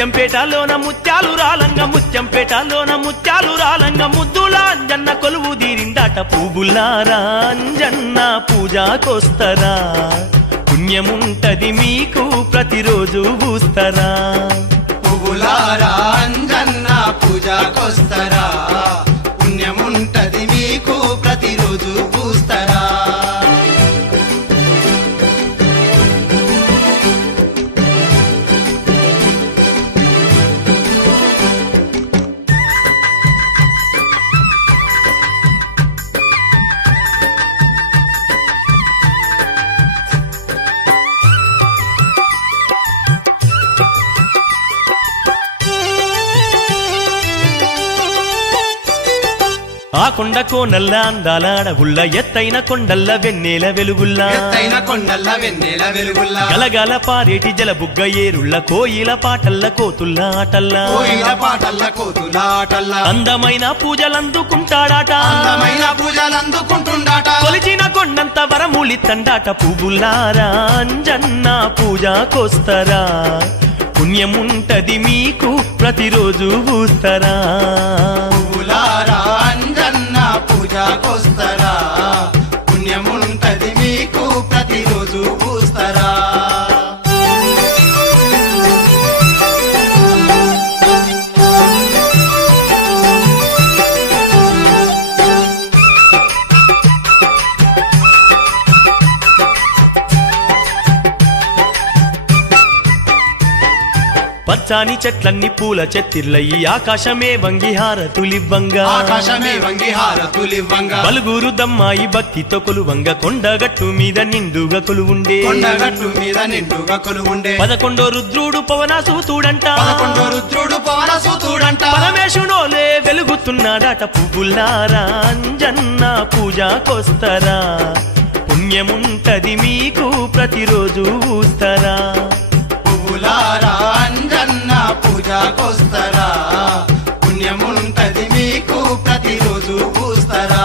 ముత్యంపేటలోన ముత్యాలు రాలంగ ముత్యంపేటలోన ముత్యాలు రాలంగ ముద్దుల అంజన్న కొలువు దీరిందాట పువ్వులారా అంజన్న పూజాకొస్తరా పుణ్యముంటది మీకు ప్రతిరోజు పూస్తరా పువ్వులారా అంజన్న పూజాకొస్తరా పుణ్యముంటది మీకు ప్రతిరోజు పూస్తరా ఆ కొండ కోనల్ల అందాల అడవుల్ల ఎత్తైన కొండల్ల వెన్నెల వెలుగుల్లా ఎత్తైన కొండల్ల వెన్నెల వెలుగుల్లా గలగల పారేటి జలబుగ్గ ఏరుళ్ళ కోయిల పాటల్ల కోతుల్ల ఆటల్లా కోయిల పాటల్ల కోతుల ఆటల్లా అందమైన పూజలందుకుంటాడాట అందమైన పూజలందుకుంటుండాట కొలిచిన కొండంత వరములిత్తండాట పువ్వులారా అంజన్న పూజాకొస్తరా పుణ్యముంటది మీకు ప్రతిరోజు పూస్తరా పువ్వులారా అంజన్న పూజాకొస్తరా పుణ్యముంటది మీకు ప్రతిరోజు పూస్తరా పచ్చాని చెట్లన్నీ పూల చెత్తిర్లయ్యి ఆకాశమే వంగి హారతులివ్వంగా ఆకాశమే వంగి హారతులివ్వంగా బలుగురు దమ్మాయి భక్తితో కొలువంగా కొండగట్టు మీద నిండుగా కొలువుండే కొండగట్టు మీద నిండుగా కొలువుండే 11 రుద్రుడు పవనాసూతుడంట 11 రుద్రుడు పవనసూతుడంట పరమేశుడోలే వెలుగుతున్నాడట పువ్వులారా అంజన్న పూజాకొస్తరా పుణ్యముంటది మీకు ప్రతిరోజు పూస్తరా పువ్వులారా అంజన్న పూజాకొస్తరా పుణ్యముంటది మీకు ప్రతిరోజు పూస్తరా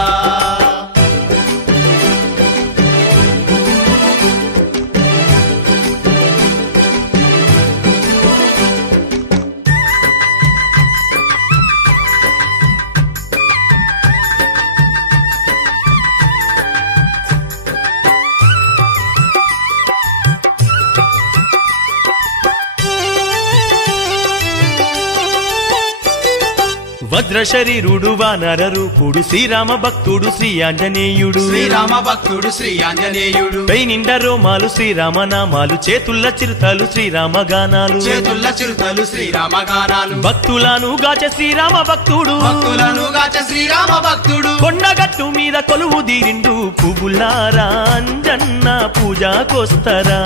వజ్ర శరీరుడు వానర రూపుడు శ్రీరామ భక్తుడు శ్రీ ఆంజనేయుడు శ్రీరామ భక్తుడు శ్రీ ఆంజనేయుడు పై నిండా రోమాలు శ్రీరామ నామాలు చేతుల్ల చిరుతలు శ్రీరామ గానాలు చేతుల్ల చిరుతలు శ్రీరామ గానాలు భక్తులను గాచ శ్రీరామ భక్తుడు భక్తులను గాచ శ్రీరామ భక్తుడు కొండగట్టు మీద కొలువు దీరిండు పువ్వులారా అంజన్న పూజాకొస్తరా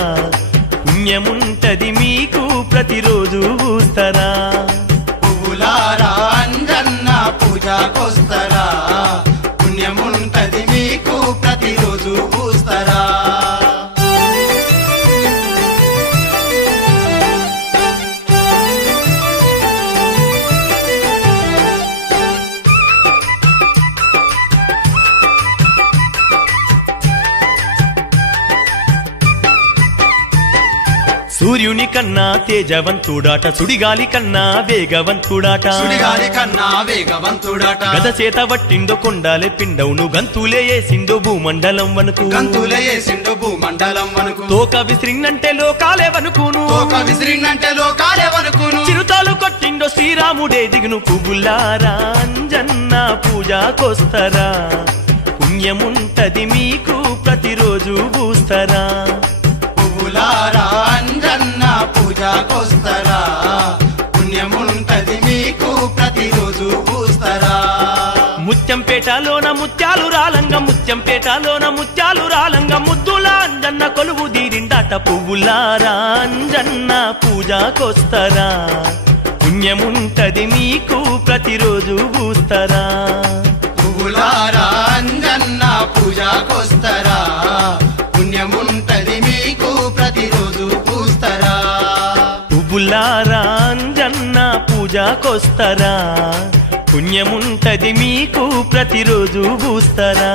పుణ్యముంటది మీకు ప్రతిరోజు పూస్తరా పువ్వులారా అంజన్న పూజాకొస్తరా పుణ్యముంటది మీకు ప్రతిరోజు పూస్తరా సూర్యుని కన్నా తేజవంతుడాట సుడిగాలి కన్నా వేగవంతుడాట సుడిగాలి కన్నా వేగవంతుడాట గద చేత వట్టిండో కొండాలే పిండవును గంతులే వేసిండో భూమండలం వనుకు గంతులే వేసిండు భూమండలం వనుకు తోక విసిరిందంటే లోకాలే వనుకును తోక విసిరిందంటే లోకాలే వనుకును చిరుతాలు కొట్టిండో శ్రీరాముడే దిగును పువ్వులారా అంజన్న పూజాకొస్తరా పుణ్యముంటది మీకు ప్రతిరోజు పూస్తరా పువ్వులారా అంజన్న పూజాకొస్తరా పుణ్యముంటది మీకు ప్రతిరోజు పూస్తరా ముత్యంపేటలోన ముత్యాలు రాలంగ ముత్యంపేటలోన ముత్యాలు రాలంగ ముద్దుల అంజన్న కొలువు దీరిందాట పువ్వులారా అంజన్న పూజాకొస్తరా పుణ్యముంటది మీకు ప్రతిరోజు పూస్తరా పువ్వులారా అంజన్న పూజాకొస్తరా పుణ్యముంటది మీకు ప్రతిరోజు పూస్తరా పువ్వులారా అంజన్న పూజాకొస్తరా పుణ్యముంటది మీకు ప్రతిరోజు పూస్తరా